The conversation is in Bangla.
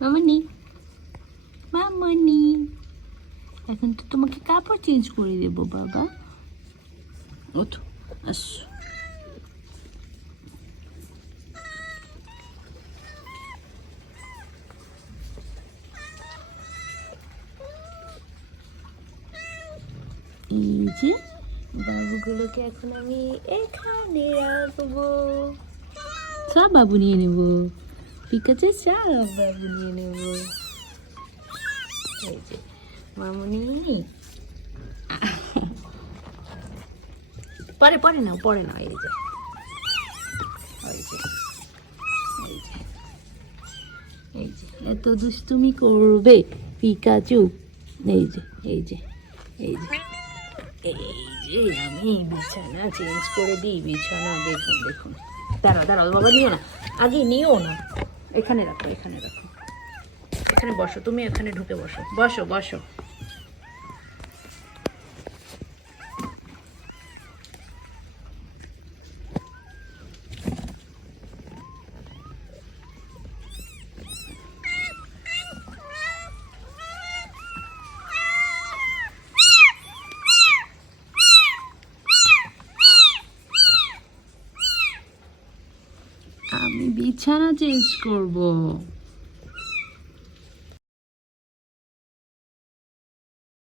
মামনি মামনি এখন তো তোমাকে কাপড় চেঞ্জ করে দেবো বাবা ওঠো আসো এই যে বাবুগুলোকে এখন আমি এখানে রাখব সব বাবু নিয়ে নেব আছে সব বাবু নিয়ে নেব এই যে মামুনি পরে পরে নাও পরে যে এই যে এই যে এত দুষ্টুমি করবে পিকাচু। এই যে এই যে এই যে। এই যে, আমি বিছানা চেঞ্জ করে দিই, বিছানা, দেখুন দেখুন। দাঁড়াও দাঁড়াও, বাবা, নিও না। আগে নিও না। এখানে রাখো এখানে রাখো। এখানে বসো তুমি এখানে ঢুকে বসো। বসো বসো। আমি বিছানা চেঞ্জ করব।